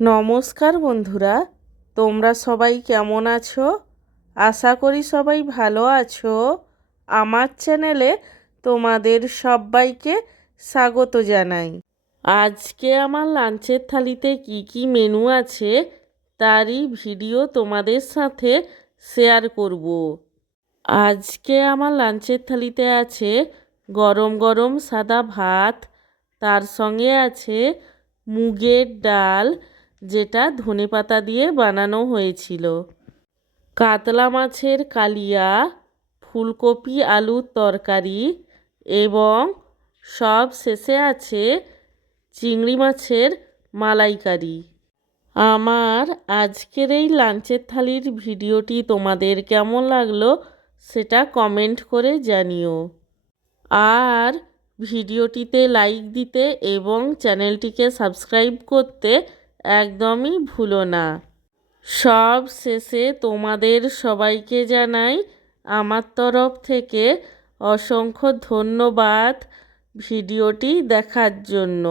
নমস্কার বন্ধুরা, তোমরা সবাই কেমন আছো? আশা করি সবাই ভালো আছো। আমার চ্যানেলে তোমাদের সবাইকে স্বাগত জানাই। আজকে আমার লাঞ্চের থালিতে কি কি মেনু আছে তারই ভিডিও তোমাদের সাথে শেয়ার করব। আজকে আমার লাঞ্চের থালিতে আছে গরম গরম সাদা ভাত, তার সঙ্গে আছে মুগের ডাল, যেটা ধনেপাতা দিয়ে বানানো হয়েছিল, কাতলা মাছের কালিয়া, ফুলকপি আলুর তরকারি এবং সব শেষে আছে চিংড়ি মাছের মালাইকারি। আমার আজকের এই লাঞ্চের থালির ভিডিওটি তোমাদের কেমন লাগলো সেটা কমেন্ট করে জানিও। আর ভিডিওটিতে লাইক দিতে এবং চ্যানেলটিকে সাবস্ক্রাইব করতে একদমই ভুলো না। সব শেষে তোমাদের সবাইকে জানাই আমার তরফ থেকে অসংখ্য ধন্যবাদ ভিডিওটি দেখার জন্য।